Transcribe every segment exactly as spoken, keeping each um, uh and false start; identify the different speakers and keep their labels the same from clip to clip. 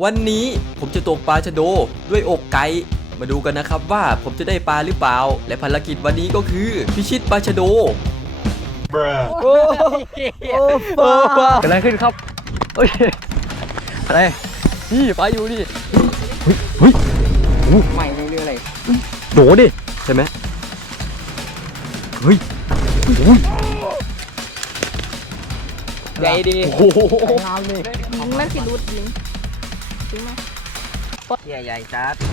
Speaker 1: วันนี้ผมจะตกปลาชะโดด้วยอกไก่มาดูกันนะครับว่าผมจะได้ปลาหรือเปล่าและภารกิจวันนี้ก็คือพิชิตปลาชะโดโอ้โอ้ปลาเกิดอะไรขึ้นครับเอ้ยอะไรนี่ปลาอยู่นี่เฮ้ยเฮ้ย
Speaker 2: ใหม่เรื่อยๆเลย
Speaker 1: โดดิใช่ไหมเฮ้ยใหญ่ดีโอ้โห
Speaker 2: งามเลย
Speaker 3: มันสิรูดลิงถึงไหม
Speaker 2: ใหญ่ใหญ่จัด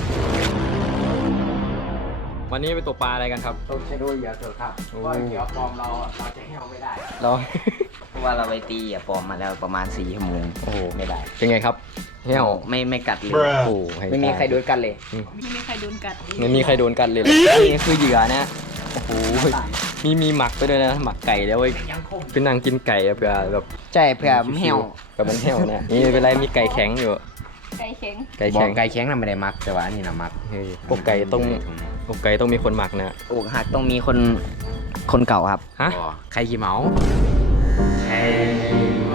Speaker 1: วันนี้ไปตกปลาอะไรกันครับ
Speaker 2: ต้องใช้ด้วยอย่าเถอะครับเพราะว่าเดี๋ยวปลอมเราเราจะให้เราไม่ได้
Speaker 1: เรา
Speaker 2: เพราะว่าเราไปตีอย่าปลอมมาแล้วประมาณสี่ชั่วโมง
Speaker 1: โอ้โห
Speaker 2: ไม่ได้
Speaker 1: เป็นไงครับเหี้ยว
Speaker 2: ไม่ไม่กัดเลย
Speaker 1: โอ้โห
Speaker 2: ไม่มีใครโดนกันเลย
Speaker 3: ไม่มีใครโดนกัด
Speaker 1: ไม่มีใครโดนกันเลยนี่คือเหยื่อนะโอ้โหมีมีหมักไปด้วยนะหมักไก่แล้วเว้ยเป็นนางกินไก่อะเผื่อแบบ
Speaker 2: ใช่เผื่อมันเหี่ยว
Speaker 1: แบบมันเหี่ยวนะนี่เป็นไรมีไก่แข็งอยู่
Speaker 3: ไก่แข็ง
Speaker 1: ไก่
Speaker 2: บอ
Speaker 1: แข็
Speaker 2: ก
Speaker 1: ง
Speaker 2: ไก่แข็งน่ะไม่ได้มักแต่ว่าอันนี้นะมัก
Speaker 1: เฮ้ยพวกไก่ต้องพวกไก่ต้องมีคนหมักนะ
Speaker 2: อกหักต้องมีคนคนเก่าครับ
Speaker 1: ฮะ
Speaker 2: ใครขี้เมาใครเมา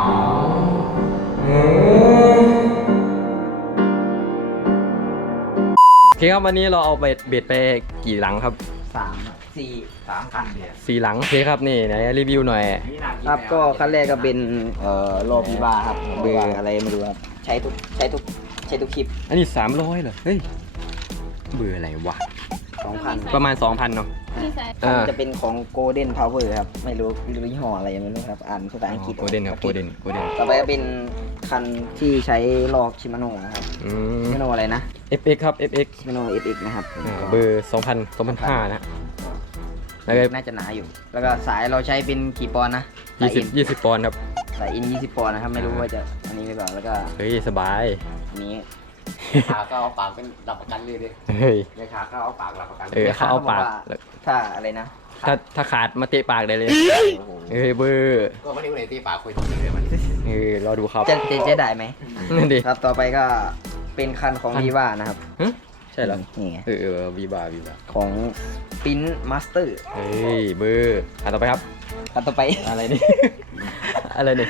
Speaker 1: โอเคครับวันนี้เราเอาเบ็ดเบ็ดไปกี่หลังครับ
Speaker 2: สามสี่สามคันเนี่ย
Speaker 1: สี่หลังโอเคครับนี่ไหนรีวิวหน่อย
Speaker 2: ครับก็ขั้นแรกก็เป็นเอ่อโลบีบาครับเบอร์อะไรไม่รู้ครับใช้ทุกใช้ทุกใช้ทุกคลิป
Speaker 1: อันนี้สามร้อยเหรอเฮ้ยเบื่ออะไรวะ
Speaker 2: สองพัน
Speaker 1: ประมาณสองพันเนาะ
Speaker 3: พี่สาย
Speaker 1: อ่า
Speaker 2: จะเป็นของ Golden Power ครับไม่รู้ไม่รู้ยี่ห้ออะไรยังไม่รู้ครับอ่านภาษาอังกฤษ
Speaker 1: โกลเด้นครับโกลเด้นโกลเด้น
Speaker 2: ต่อไปก็เป็นคันที่ใช้ลอกชิมาโน่นะครับ
Speaker 1: อืม
Speaker 2: ชิมาโน่อะไรนะ
Speaker 1: เอฟ เอ็กซ์ ครับ เอฟ เอ็กซ์
Speaker 2: ชิมาโน่ เอฟ เอ็กซ์ นะครับ
Speaker 1: เบอร์สองพันสองพันห้านะแล้วก็
Speaker 2: น่าจะหนาอยู่ แล้วก็สายเราใช้เป็นกี่ปอนด์นะ
Speaker 1: ยี่สิบยี่สิบปอนด์ครับ
Speaker 2: สายอินยี่สิบปอนด์นะครับไม่รู้ว่าจะอันนี้หรือเปล่าแล้วก็
Speaker 1: เฮ้ยสบาย
Speaker 2: อันนี้ขาก็เอาปากเป็นรับประกันเลยดิ
Speaker 1: เฮ้ย
Speaker 2: ในขาก็เอาปากรับประกัน
Speaker 1: เออเขาเอาปาก
Speaker 2: ถ้าอะไรนะ
Speaker 1: ถ้าถ้าขาดมาเตะปากได้เลยเฮ้ยเบอร์
Speaker 2: ก็ไม่ได้เลยตีปากคุยจริงเลยมัน
Speaker 1: เออรอดูครับ
Speaker 2: จะจะจะได้ไหม
Speaker 1: นั่นดิ
Speaker 2: ครับต่อไปก็เป็นคันของ
Speaker 1: คัน
Speaker 2: วีว่านะครับ
Speaker 1: ฮะใช่เหรอ
Speaker 2: นี่ไง
Speaker 1: เออเออวีบาวีบา
Speaker 2: ของปินมาสเตอร์
Speaker 1: เฮ้ยเบอร์อ่ะต่อไปครับ
Speaker 2: คันต่อไป
Speaker 1: อะไรนี่ อะไรนี่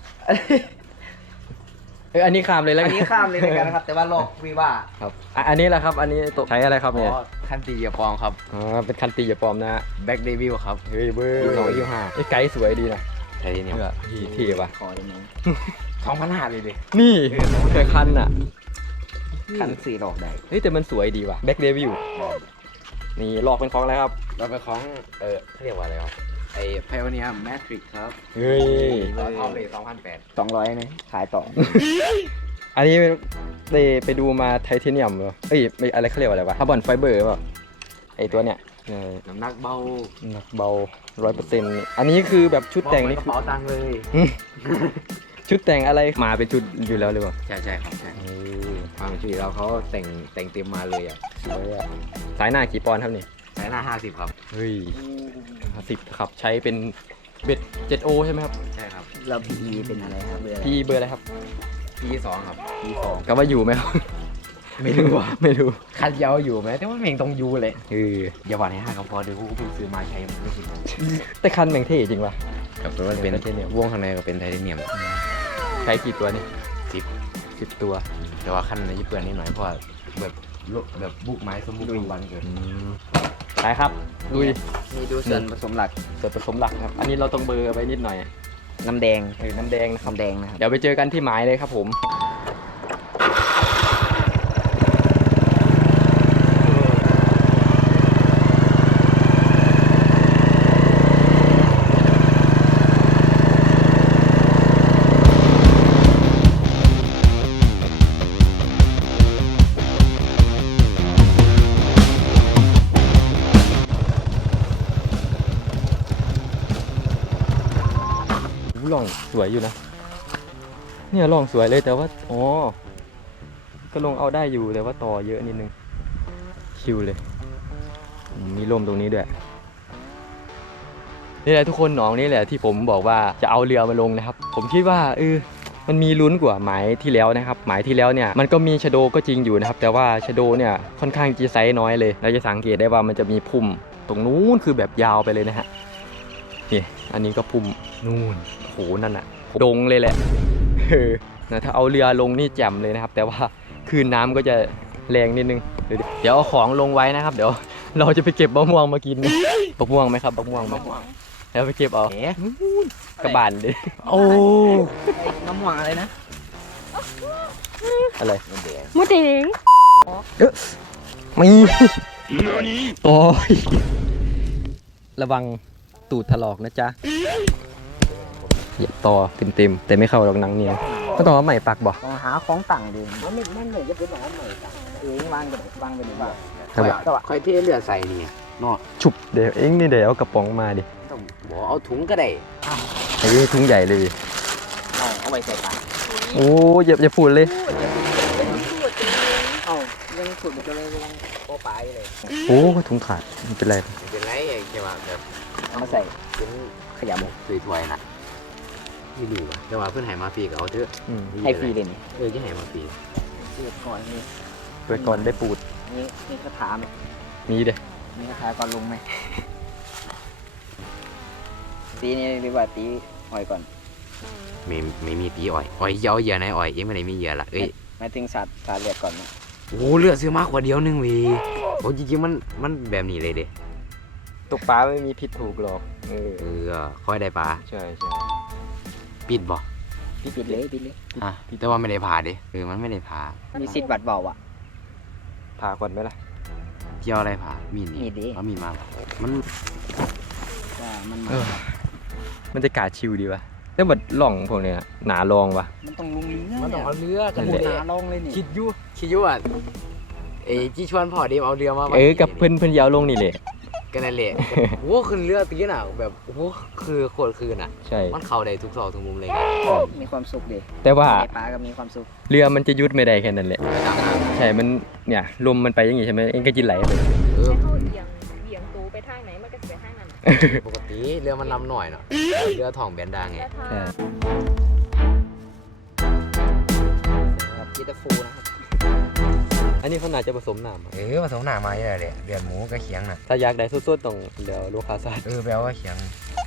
Speaker 1: เอออันนี้ข้ามเลยแล้ว
Speaker 2: อันนี้ข้ามเลยในกันนะครับ แต่ว่าโลกวีว่า
Speaker 1: ครับอ่ะอันนี้แหละครับ อันนี้ตัวใช้อะไรครับเนี่ย
Speaker 2: คันตีอย่าปองครับ
Speaker 1: อ๋อเป็นคันตีอย่าปลอมนะ
Speaker 2: แบ็กเดวิลครับ
Speaker 1: เฮ้ยเบอร์
Speaker 2: ยี่สิบสองยี่สิบห้า
Speaker 1: ไอ้ไกด์สวยดีนะ
Speaker 2: ใช่เนี่ย
Speaker 1: เออพี่เท่ว่ะ
Speaker 2: ขอได้ไหมสองพันห้าเลยดิ
Speaker 1: นี่แต่คันอ่ะ
Speaker 2: คันสี่หลอกได้
Speaker 1: เฮ้ยแต่มันสวยดีว่ะแบ็กเดวิลนี่หลอกเป็นของอะไรครับ
Speaker 2: เราไปของเออเขาเรียกว่าอะไรครับไอ้ไพโอเนียแมทริกครับ
Speaker 1: เฮ้ย
Speaker 2: ร้อยเท่าเลยสองพันแปดสองร้อยนะขายต่อ
Speaker 1: อันนี้ไปไปดูมาไทเทเนียมเหรอเอ้ยไม่อะไรเขาเรียกว่าอะไรวะคาร์บอนไฟเบอร์เปล่าไอตัวเนี้ยเออ
Speaker 2: น้ำหนักเบา
Speaker 1: หนักเบาร้อยเปอร์เซ็นต์อันนี้คือแบบชุดแต่งนี่
Speaker 2: กระ
Speaker 1: คือ
Speaker 2: เป๋าตังค์เลย
Speaker 1: ชุดแต่งอะไรมาเป็นชุดอยู่แล้วหรือเปล่า
Speaker 2: ใช่ใช่ครับใช่
Speaker 1: เออ
Speaker 2: ความชื่อเราเขาแต่งแต่งเต็มมาเลยอ่ะ
Speaker 1: สวยอะสายหน้ากี่ปอนด์ครับนี่
Speaker 2: ใช้หน้าห้าสิบครับ
Speaker 1: เฮ้ยสิบครับใช้เป็นเบ็ด เจ็ดโอ ใช่ไหมครับ
Speaker 2: ใช่ครับเราพีเป็นอะไรครับเบอร์
Speaker 1: พี่เบอร์อะไรครับ
Speaker 2: พีสองครับพีสอง
Speaker 1: ก็ว่าอยู่ไหมครับ
Speaker 2: ไม่รู้อ่ะ
Speaker 1: ไม่รู้
Speaker 2: คันยาวอยู่ไหมแต่ว่าเมงตรงยูเลย
Speaker 1: เออ
Speaker 2: อย่าว่าในห้างก็พอเดี๋ยวกูเพิ่งซื้อมาใช้ไม่ถึง
Speaker 1: แต่คันแม่งเท่จริงว่ะ
Speaker 2: กับตัวมันเป็น
Speaker 1: ไทเทเนียม
Speaker 2: วงข้างในก็เป็นไทเทเนียม
Speaker 1: ใช้กี่ตัวนี่
Speaker 2: สิบ
Speaker 1: สิบตัว
Speaker 2: แต่ว่าขั้นในญี่ปุ่นนิดหน่อยเพราะว่าแบบโลแบบบุกไม้สมบุกสมบันเกิน
Speaker 1: ไปครับลุย
Speaker 2: นี่ดูส่วนผสมหลัก
Speaker 1: ส่วนผสมหลักครับ อันนี้เราต้องเบอร์ไว้นิดหน่อย
Speaker 2: น้ำแดง
Speaker 1: เออน้ำแดงนะครับ
Speaker 2: น้ำแดงนะครับ
Speaker 1: เดี๋ยวไปเจอกันที่หมายเลยครับผมล่องสวยอยู่นะ เนี่ยล่องสวยเลยแต่ว่าอ๋อก็ลงเอาได้อยู่แต่ว่าต่อเยอะนิดนึงชิวเลยอืมมีร่มตรงนี้ด้วยนี่แหละทุกคนหนองนี่แหละที่ผมบอกว่าจะเอาเรือมาลงนะครับ ผมคิดว่าเออมันมีลุ้นกว่าหมายที่แล้วนะครับ หมายที่แล้วเนี่ยมันก็มีชะโดก็จริงอยู่นะครับ แต่ว่าชะโดเนี่ยค่อนข้างจีไซส์น้อยเลยเราจะสังเกตได้ว่ามันจะมีพุ่มตรงนู้นคือแบบยาวไปเลยนะฮะนี่อันนี้ก็พุ่มนู่นโหนั่นอะดงเลยแหละเออนะถ้าเอาเรือลงนี่แจ่มเลยนะครับ แต่ว่าคืนน้ำก็จะแรงนิดนึงเดี๋ยวเดี๋ยวเอาของลงไว้นะครับ เดี๋ยวเราจะไปเก็บมะม่วงมากินบักม่วงไหมครับบักม่วงไหมแล้วไปเก็บเอากระบาลดิโอ้
Speaker 2: มะม่วงอะไรนะ
Speaker 1: อะไร
Speaker 3: มดแดง
Speaker 1: มีโอ้ยระวังตูดถลอกนะจ๊ะเหยียบต่อเต็มๆแต่ไม่เข้าหรอกหนังเหนียวก็ต้องเอาใหม่ปักบ่
Speaker 2: ต้องหาของต่างดิมันไม่ไม่เหมือนจะเป็นของใหม่ต่างเองวางกันวางไปหนึ่งบาท
Speaker 1: ครับ
Speaker 2: ก็ว่า
Speaker 4: ค่อยเทเลือดใส่นี่เนาะ
Speaker 1: ฉุบเดี๋ยวเอ็งนี่เดี๋ยวเอากระป๋องมาดิ
Speaker 4: ต้องบอกเอาถุงก็ได้
Speaker 1: ไอ้ถุงใหญ่เลยดิ
Speaker 2: เอาเอาไว้ใส่ปาก
Speaker 1: โอ้ยอย่าอย่าฝุ่นเลย
Speaker 2: เอาเรื่องขุดมันจะเลยลงโป๊ะปลายเลย
Speaker 1: โอ้ถุงขาดไม่เป็นไร
Speaker 4: ไม่เป็นไรแค่ว่าแบบ
Speaker 2: เอามาใส่
Speaker 4: เป็น
Speaker 2: ขยำ
Speaker 4: สวยๆนะไม่รู้ว่ะแต่ว่าเพื่อนใหายมาฟรีก็เอาเถอะ
Speaker 1: อืม
Speaker 2: ให้ฟรีเลยนี่
Speaker 4: เออจะใหายมาฟรี
Speaker 2: เสียบก่อนนี่
Speaker 1: เพื่อก่อนได้ปูด
Speaker 2: นี่นี่คาถาไหม
Speaker 1: มีเด้
Speaker 2: มีคาถาก่อนลงไหมตีนี่หรือว่าตีหอยก่อน
Speaker 4: ไม่ไม่มีตีอ่อยอ่อยเยาเหยื่อไหนอ่อยเองไม่ได้มีเหยื่อละเอ้ย
Speaker 2: หมายถึงสัตว์สัตว์เลือดก่อนนะ
Speaker 4: โอ้เลือดซื้อมากกว่าเดียวนึงวีโอ้จริงๆมันมันแบบนี้เลยเด้
Speaker 1: ตกปลาไม่มีผิดถูกหรอกเออ
Speaker 4: เออค่อยได้ปลา
Speaker 1: ใช่ใช่
Speaker 4: ปิดบ่
Speaker 2: ปิดเลยปิดเลย
Speaker 4: ฮะแต่ว่าไม่ได้ผ่าเด้เออมันไม่ได้ผ่า
Speaker 2: มีสิทธิ์บัตรเบาอ่ะ
Speaker 1: ผ่าก่อนไหมล่ะ
Speaker 4: เกี่ยวอะไรผ่ามีดนี่
Speaker 2: มีดดิ
Speaker 4: เอามีดมาบ่มัน
Speaker 2: ว่ามัน
Speaker 1: เออมันจะกาดชิวดีวะแล้วบัดหล่องพวกเนี้ยหนาลองวะ
Speaker 2: มันต้องลงเรือ
Speaker 4: มันต้องเอาเรือ
Speaker 1: กั
Speaker 4: กัน น
Speaker 1: หมด
Speaker 2: หนาลงเลยนี่
Speaker 4: คิดอยู่คิดอยู่อ่ะเอ้จีชวนพ่อเดมเอาเรือมาไว้
Speaker 1: เออกับเพิ่นเพิ่นยาวลงนี่แหละ
Speaker 4: กันนั่นแหละโอ้ขึ้นเรือตีน่ะแบบโอ้คือโคตรคืนอ่ะ
Speaker 1: ใช่
Speaker 4: มันเข้าได้ทุกซอกทุกมุมเลยไง
Speaker 2: มีความสุขดิ
Speaker 1: แต่ว่า
Speaker 2: ในปลาก็มีความสุข
Speaker 1: เรือมันจะยุดไม่ได้แค่นั้นแหละใช่มันเนี่ยลมมันไปอย่างงี้ใช่ไหมเองก็จินไหลไป
Speaker 4: เออ
Speaker 3: ให้เขาเอียงเอียงตูไปทางไหนมันก็จะไปทางนั้น
Speaker 4: ปกติเรือมันลำหน่อยเนาะเรือถ่องแบนดาไง
Speaker 3: แล้วถ้า
Speaker 1: ใช่
Speaker 2: ครับกีตาร์ฟูนะครับ
Speaker 1: อันนี้เขาน่าจะผสมน้ำอะ
Speaker 4: เออผสมหนามาเยอะเลยเดือดหมูก็เคียงน่ะ
Speaker 1: ถ้าอยากได้สดๆต้องเดี๋ยวลูกค้าซาด
Speaker 4: เออแปลว่าเคียง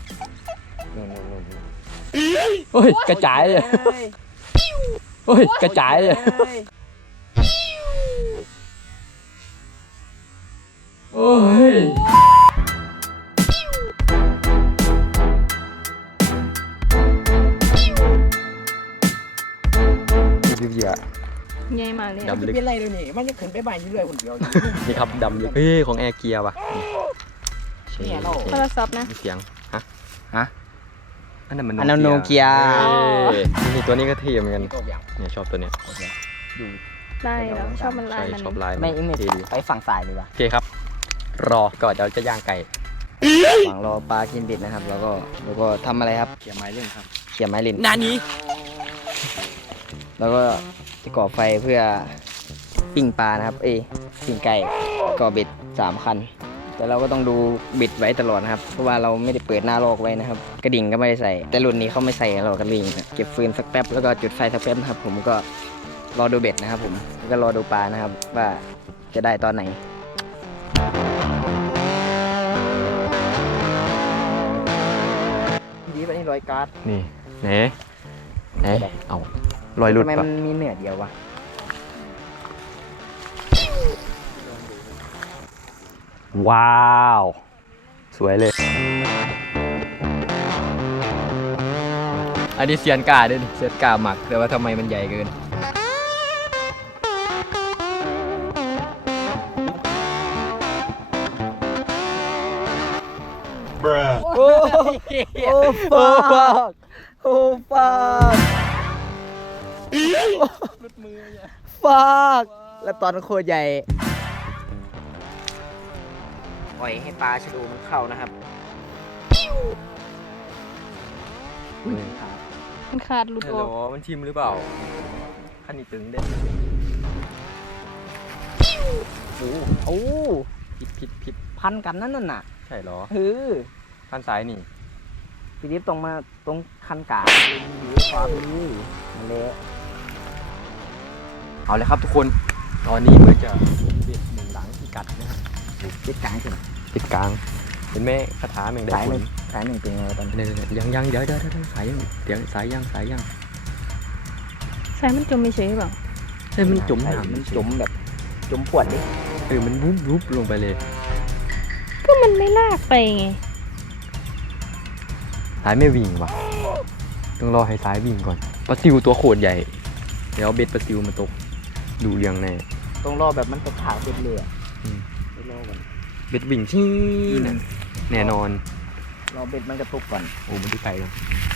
Speaker 1: โอ้ยกระจายเลยโอ้ยกระจายเลยโอ้ยยืดเยื้อ
Speaker 3: ใหญ่มากเลย
Speaker 1: ดำลึก
Speaker 2: เป็นไรเลยนี่มันจะขึ้นไปใบนี้เลยคนเดียว
Speaker 1: นี่ครับดำลึกเฮ้ยของแอร์เกียร์ว่ะ
Speaker 2: เนี่ยเรา
Speaker 3: โทรศัพท์นะ
Speaker 1: มีเสียงฮะ
Speaker 2: ฮะ
Speaker 1: อันนั้นมัน
Speaker 2: อันนั้นโนเกีย
Speaker 1: เอ้ยนี่ตัวนี้ก็เท่เหมือนกัน
Speaker 2: ก็อย่าง
Speaker 1: เนี่ยชอบตัวเนี้ย
Speaker 3: ได้แล้วชอบมันลา
Speaker 1: ใช่
Speaker 3: ยมัน
Speaker 1: ชอบลายน
Speaker 2: ไม่ไม่
Speaker 1: เท่ดี
Speaker 2: ไปฝั่งสายดีกว่า
Speaker 1: โอเคครับ รอก่อนเดี๋ยวจะย่างไก่
Speaker 2: หวังรอปลากินเบ็ดนะครับ แล้วก็แล้วก็ทำอะไรครับ
Speaker 1: เกี่ยไม้เล่นครับ
Speaker 2: เขี่ยไม้เล่น
Speaker 1: นานี้
Speaker 2: แล้วก็จะก่อไฟเพื่อปิ้งปลานะครับ เอ้ยปิ้งไก่ก่อเบ็ดสามคัน แต่เราก็ต้องดูเบ็ดไว้ตลอดนะครับ เพราะว่าเราไม่ได้เปิดหน้าลอกไว้นะครับ กระดิ่งก็ไม่ได้ใส่ แต่รุ่นนี้เขาไม่ใส่หรอกกระดิ่งเก็บฟืนสักแป๊บแล้วก็จุดไฟสักแป๊บนะครับ ผมก็รอดูเบ็ดนะครับ ผมแล้วก็รอดูปลานะครับ ว่าจะได้ตอนไหนดีป่ะนี่รอยการ์ด
Speaker 1: นี่ไหนไหนเอารอยหลุด
Speaker 2: ทำไม
Speaker 1: ปะ
Speaker 2: มันมีเนื้อเดียววะ
Speaker 1: ว้าว สวยเลย อันนี้เซียนกาด้วยนี่เซียนกาหมักแต่ว่าทำไมมันใหญ่เกิน
Speaker 2: โอ้โอ้ฟากโอ้ฟากฟากแล้วตอนโคตรใหญ่ปล่อยให้ปลาชะดูมันเข้านะครับ
Speaker 3: มันขาดหลุด
Speaker 1: ฮัล
Speaker 3: อ
Speaker 1: โหล
Speaker 3: อก
Speaker 1: มันชิมหรือเปล่าขั้นนี้ตึงเด้
Speaker 2: โอ้โอ้
Speaker 1: ผิดผิดผิด
Speaker 2: พันกันนั่นน่ะ
Speaker 1: ใช่เหรอ
Speaker 2: คือ
Speaker 1: ขั้นซ้ายนี่
Speaker 2: พี่ดิฟตรงมาตรงคันกลางหรือขวามือมาเลย
Speaker 1: เอาเลยครับทุกคน ตอนนี้เมื่อจะเด็ดหนึ่งหลังที่กัดนะครับ
Speaker 2: ติดกลางถึง
Speaker 1: ติดกลาง เห็นไหมคาถาแมงได้
Speaker 2: สาย
Speaker 1: ผ
Speaker 2: ห
Speaker 1: ล
Speaker 2: นึ่งสายหนึ่งเป็นไงตอนนี้
Speaker 1: เนี่ยๆยังยังเดี๋ยวเดี๋ยวเดี๋ยวสายยังเดี๋ยวสายยังสายยัง
Speaker 3: ใส่มันจมไม่เฉยเปล่า
Speaker 1: ให้มันจม
Speaker 2: ใช่
Speaker 1: น้ำ
Speaker 2: มันจมแบบจมปวดดิ
Speaker 1: เออมันวุบวุบลงไปเลย
Speaker 3: ก็มันไม่ลากไปไง
Speaker 1: สายไม่วิ่งว่ะต้องรอให้สายวิ่งก่อนปลาซิวตัวโคตรใหญ่ เดี๋ยวเอาเบ็ดปลาซิวมาตกดูเรียงแน่
Speaker 2: ต้องรอแบบมันตกขาวเป็นเลยอะ
Speaker 1: อืม
Speaker 2: ไปรอก่อน
Speaker 1: เบ็ดวิ่งที่น่ะแน่นอน
Speaker 2: รอเบ็ดมันกระตุกก่อน
Speaker 1: โอ้มันที่ไกลกัน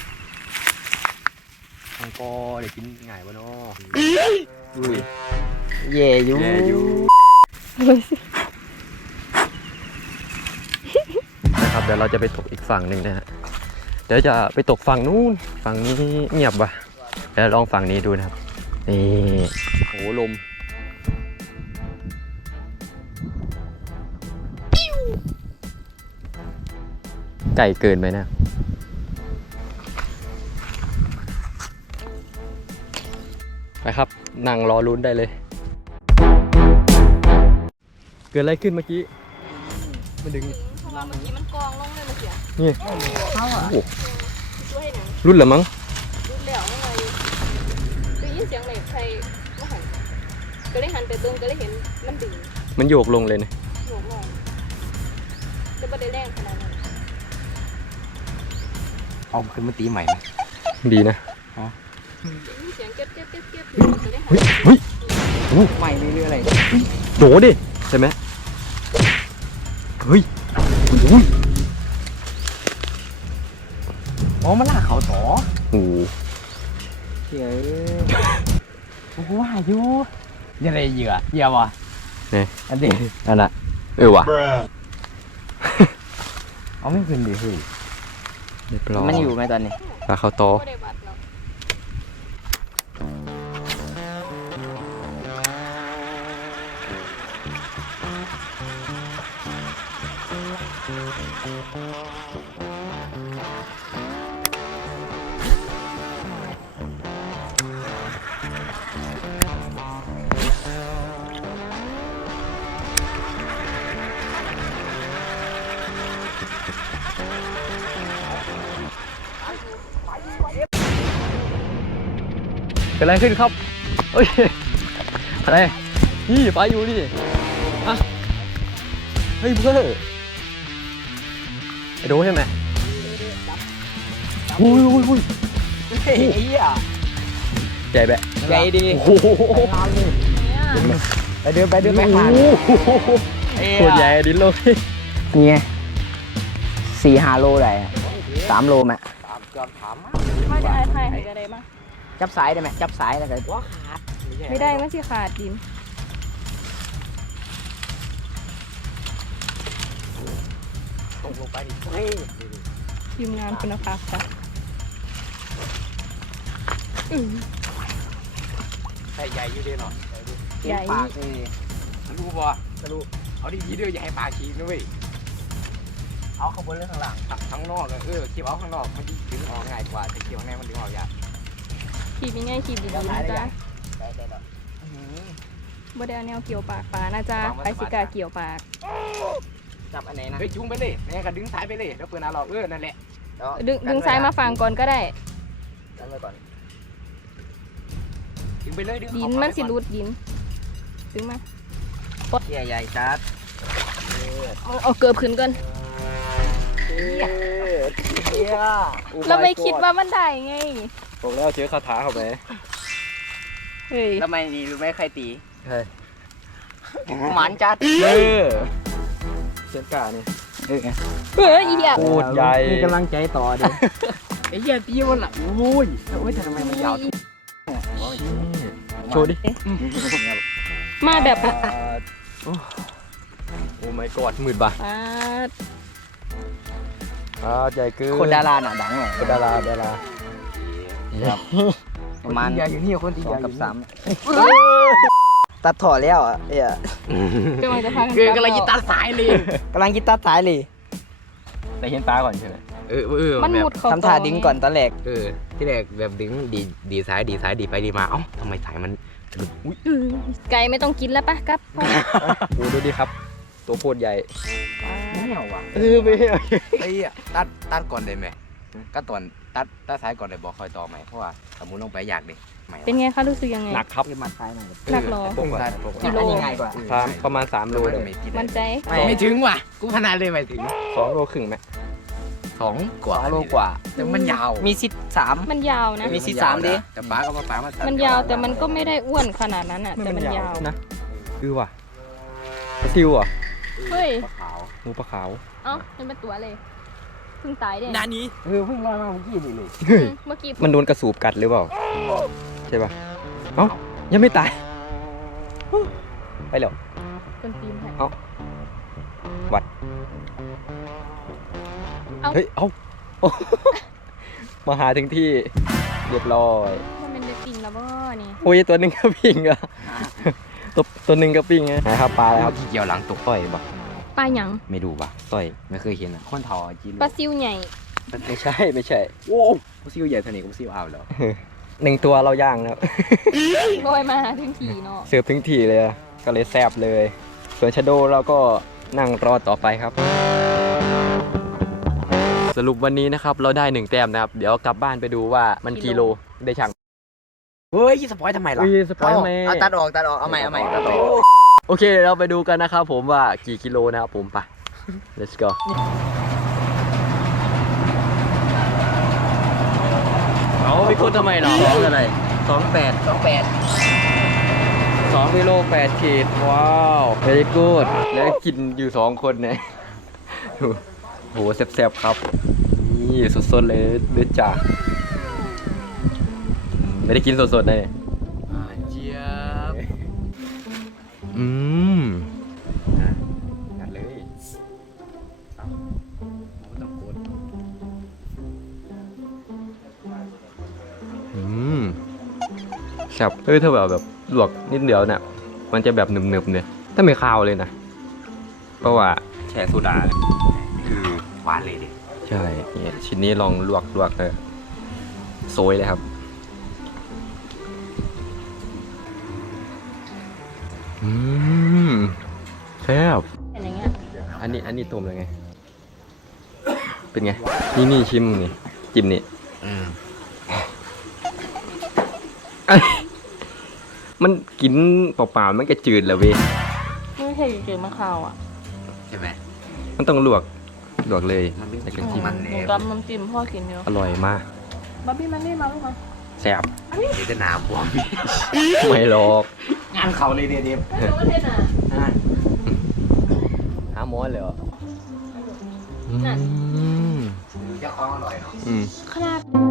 Speaker 1: ทางกอเดี๋ยวกินง่ายวะเนาะอุ้ย
Speaker 2: เย่อยู่
Speaker 1: แย่อยู่นะครับเดี๋ยวเราจะไปตกอีกฝั่งหนึ่งนะฮะเดี๋ยวจะไปตกฝั่งนู้นฝั่งนี้เงียบว่ะเดี๋ยวลองฝั่งนี้ดูนะครับนี่โอ้ลมไก่เกินไปนะไปครับนั่งรอลุ้นได้เลย เกิดอะไรขึ้นเมื่อกี้มันดึง
Speaker 3: เพราะว่าเมื่อกี้มันกองลงเลยเมื่อกี้
Speaker 1: นี่
Speaker 3: เข้าอ่ะ
Speaker 1: โอ้
Speaker 3: ช่วยให้หนัง
Speaker 1: รุ่นเหรอมั้ง
Speaker 3: รุดแล้วยังไงได้ยินเสียงเหล็กใครมาหันก็เลยหันไปเบิ่งก็เลยเห็นมันดึง
Speaker 1: มันโยกลงเลยนะ
Speaker 3: โหนกลงจะไม่ได้แรงขนาดนั้น
Speaker 4: เอาขึ้นมาตีใหม่ไหม
Speaker 1: ดีนะ
Speaker 3: ได้ยินเสียงเก็บเก็บเก็บเก็บอยู่ก็เลยหัน
Speaker 1: เฮ้ยเฮ้ยโอ้
Speaker 2: ไม่เรื่อยๆอะไร
Speaker 1: โดดิใช่ไหมเฮ้ยโอ้ย
Speaker 2: อ๋อมันลากเขาต่อ
Speaker 1: โอ้โห
Speaker 2: เฮ้ย
Speaker 4: โอ้โหว่าอยู่ยังไงเหยื่อเหยื่อวะ
Speaker 2: อันเดียว
Speaker 1: นั่นน่ะเออว่ะ
Speaker 4: เอาไม่ขึ้นดิเฮ้ย
Speaker 1: เรียบร้อย
Speaker 2: มันอยู่ไหมตอนนี้
Speaker 1: ปลาเขาโตอ
Speaker 3: ไม่ได้บัดหรอก
Speaker 1: เกิดอะไรขึ้นครับเอ้ยอะไรนี่ปลาอยู่นี่อะเฮ้ยเพื่อไอ้โดใช่ไหมอุ้ยอุ้ยอุ้ย
Speaker 2: เฮ้ยไอ้เหี้ย
Speaker 1: ใหญ่แบะ
Speaker 2: ใหญ่ดี
Speaker 1: โอ้โห
Speaker 3: เนี่ย
Speaker 2: ไปเดินไปเดินไปข้าง
Speaker 1: โอ้โหโคตรใหญ่ดินโลก
Speaker 2: นี่ไงสี่ห้าโลได้อะสามโลไหม
Speaker 4: ถามจอมถามมา
Speaker 3: มาจะไอ้ไทยให้ก็ได้มา
Speaker 2: จับสายได้ไหมจับสายแล้วก็
Speaker 4: ว่าขาด
Speaker 3: ไม่ได้มันสิขาดดิน
Speaker 4: ตกลงไปดิเฮ้ย
Speaker 3: ทีมงานคุณภาพจ้ะอือ
Speaker 4: ใช่ใหญ่อยู่ดีเนาะ
Speaker 3: ใหญ่
Speaker 2: ปากเลย
Speaker 4: รู้ป่ะรู้เอาดีๆเด้ออย่าให้ปลาฉีกนะเว้ย
Speaker 2: เอาข้างบนหรือข้างหลัง
Speaker 4: ข้างนอกอะเออเก็บเอาข้างนอกมันดึงออกง่ายกว่าแต่เก็บข้างในมันดึงออกยาก
Speaker 3: ขีดยังไงขีดดีๆนะจ๊ะ
Speaker 2: ได้ได้แล้ว
Speaker 3: บ่ได้เอาแนวเกี่ยวปากปลานะจ๊ะไปสิกาเกี่ยวปาก
Speaker 2: จับอันไหนนะ
Speaker 4: เฮ้ยจุงไปเลยนี่ก็ดึงสายไปเลยแล้วเปิดเอาเราเออนั่นแหละ
Speaker 3: ดึงดึงซ้ายมาฟังก่อนก็ได้
Speaker 2: กันไว้ก่อน
Speaker 4: ดึงไปเลยดึง
Speaker 3: ดินมันสิรูดดินดึงมา
Speaker 2: เหี้ยใหญ่ชัด
Speaker 3: เอาเอาเกือบขึ้นก่อน
Speaker 2: เหี้ยเหี้ย
Speaker 3: เราไม่คิดว่ามันได้ไง
Speaker 1: บอกแล้วเจอคาถาเข้าไป
Speaker 3: เฮ้ย
Speaker 2: แล้วไม่นี่รู้ไหมใครตี
Speaker 1: ใช่
Speaker 2: หมันจัด
Speaker 1: เออเส้นกานี่
Speaker 2: เออ
Speaker 3: เฮ้ยอีอ่ะ
Speaker 1: โคตรใหญ่
Speaker 2: มีกำลังใจต่อดิไอ้เหี้ยตีมันอ่ะโอ้ยโอ้ยแต่ทำไมมันยาว
Speaker 1: โชว์ดิ
Speaker 3: มาแบบ
Speaker 1: โอ้โอ้ my god หมื่นบาท
Speaker 3: ปาด
Speaker 1: อ่าใหญ่เกิน
Speaker 2: คนดาราน่ะดังเลย
Speaker 1: คนดาราดารา
Speaker 2: ประมาณ
Speaker 4: ตีใหญ่อยู่นี่คนตี
Speaker 2: ส
Speaker 4: ให
Speaker 2: อ
Speaker 4: ญ่
Speaker 2: ง
Speaker 4: อ
Speaker 2: กับ
Speaker 4: ยู่
Speaker 2: สามตัดถอดแล้วอ่ะเอ้ย
Speaker 3: กำลังจะพากัน
Speaker 4: คือกำลังยิงตัดสายเลย
Speaker 2: กำลังกีตาร์สายเลย
Speaker 1: ได้เห็นปลาก่อนใช่ไหม
Speaker 4: เออเออ
Speaker 3: มัน
Speaker 4: แบ
Speaker 3: หมุ
Speaker 4: บ
Speaker 3: ดเขา
Speaker 2: ทำท่าดิ้งก่อนตอนแรก
Speaker 4: เออที่แรกแบบดึงดีดีซ้ายดีซ้ายดีไปดีมาเอ้าทำไมสายมัน
Speaker 3: อือไก่ไม่ต้องกินแล้วปะครับพ่อ
Speaker 1: โอ้ดูดิครับ ตัวโคตรใหญ่
Speaker 2: ไม่เอาว่ะ
Speaker 1: เออไม่เอา
Speaker 4: ไอ้อะตัดตัดก่อนได้ไหมก็ตอนตัดตัดสายก่อนได้บอกคอยต่อไหมเพราะว่าสมมุติลงไปอยากดิ
Speaker 3: เป็นไงคะรู้สึกยังไง
Speaker 1: หนักครับ
Speaker 2: ที่มาท้ายหน่อย
Speaker 3: หนักเหรอ
Speaker 4: พวกกัน
Speaker 3: กิโล
Speaker 2: อันนี้ง่ายกว่า
Speaker 1: สามประมาณสามโลเลย
Speaker 3: มั่นใจ
Speaker 4: ไม่ถึงว่ะกูพนันเลยไม่ถึง
Speaker 1: สองโลครึ่งไหม
Speaker 4: สองกว่า
Speaker 2: สองโลกว่า
Speaker 4: แต่มันยาว
Speaker 2: มีสิทธิ์สาม
Speaker 3: มันยาวนะ
Speaker 2: มีสิบสามดิ
Speaker 4: แต่ป้าก็มาป้ามา
Speaker 3: มันยาวแต่มันก็ไม่ได้อ้วนขนาดนั้นอ่ะ แต่มันยาว
Speaker 1: นะคือว่ะปลาซิวอ่ะ
Speaker 3: เฮ้ย
Speaker 4: ขาว
Speaker 1: งูปลาขาว
Speaker 3: เอ้ามันเป็นตัวเลยเพิ่งตายเด้
Speaker 1: นานี้
Speaker 2: เออเพิ่งลอยมาเมื่อกี้นี่เลย
Speaker 1: เฮ้ย
Speaker 3: เมื่อกี้
Speaker 1: มันโดนกระสูบกัดหรือเปล่าใช่ป่ะเอ้ายังไม่ตายไปแล้ว
Speaker 3: คนตีนให้
Speaker 1: เอ้าวัด
Speaker 3: เอ้า
Speaker 1: เฮ้ยเอ้าโอ้มาหาถึงที่เรียบร้อย
Speaker 3: มันเป็นเด็กปิงแล้วบ่นี่
Speaker 1: โอ้ยตัวหนึ่งก็ปิ้งอ่ะตัวตัวหนึ่งก็ปิ้งไงนะครับปลาแล้วครับ
Speaker 4: เกี่ยวหลังตกต่อยบ่
Speaker 3: ปลาหยัง
Speaker 4: ไม่ดูป่ะต่อยไม่เคยเห็นอ่ะคนเฒ่าจีน
Speaker 3: ปลาซิวใหญ่
Speaker 1: ไม่ใช่ไม่ใช่
Speaker 4: โอ้กูซิวใหญ่เท่านี้กูซิวเอาแล้ว
Speaker 1: หนึ่งตัวเราย่างนะครับ
Speaker 3: ลอยมาถึงทีเนาะ
Speaker 1: เสิร์ฟถึงที่เลยอะก็เลยแซบเลย ส่วนชาโดเราก็นั่งรอต่อไปครับ สรุปวันนี้นะครับเราได้หนึ่งแต้มนะครับ เดี๋ยวกลับบ้านไปดูว่ามันกิโลได้ช่าง
Speaker 4: เฮ้ยสปอยทำไมล่ะ
Speaker 1: อุ้ยสปอยล์ทำไม
Speaker 2: เอาตัดออกตัดออกเอาใหม่เอาใหม่ตัดออก
Speaker 1: โอเคเดี๋ยวเราไปดูกันนะครับผมว่ากี่กิโลนะครับผมไป let's go เอาไปกดทำไมเนาะสองอะไรสองแปด
Speaker 2: สองแปด
Speaker 1: สองกิโลแปดขีดว้าว very good แล้วกินอยู่สองคนเนี่ยโหแซ่บๆครับ นี่สดๆเลยเดือดจ้าไม่ได้กินสดๆเลย
Speaker 4: เจี๊ยบ
Speaker 1: อืม
Speaker 4: กัดเลยต้องกด
Speaker 1: อืมแซ่บเฮ้ยถ้าแบบแบบลวกนิดเดียวเนี่ยมันจะแบบหนึบๆเนี่ยถ้าไม่คาวเลยนะเพราะว่า
Speaker 4: แช่โซดาคือหวานเลยดิ
Speaker 1: ใช่เนี่ยชิ้นนี้ลองลวกลวกเลยโซยเลยครับอืมแซ่บ
Speaker 3: เป็นอย่างเงี้ย
Speaker 1: อันนี้อันนี้ต้มเลยไง เป็นไง นี่นี่ชิมนี่จิ้มนี่
Speaker 4: อืม
Speaker 1: เอ้ยมันกินเปล่าๆมันก็จืดแหละเว้ย
Speaker 3: ไม่ใช่จืดมะขาวอ่ะ
Speaker 4: ใช่ไหม
Speaker 1: มันต้องลวกลวกเลย
Speaker 4: มันไม่
Speaker 1: แล้วก็
Speaker 4: กิ
Speaker 1: จิ้ม
Speaker 4: มัน
Speaker 3: ห
Speaker 4: เนี่
Speaker 3: นู
Speaker 4: ย
Speaker 3: กับน้ำจิ้มพ่อกินเยอะ
Speaker 1: อร่อยมาก
Speaker 3: บ๊อบบี้มันนี่มาลูกมา
Speaker 1: แซ่บ
Speaker 4: เดี๋ยวจะหนาวบวม
Speaker 1: ไม่หรอก
Speaker 4: งานเขาเลยเนี่ยเดฟ
Speaker 3: ไม่รู้ว่าเท่น่ะ
Speaker 1: หาหมอเลยเหรอ
Speaker 3: นั่น
Speaker 1: อืม
Speaker 4: จะคล้องอร่อยเนาะ
Speaker 1: อืม
Speaker 3: ขนาด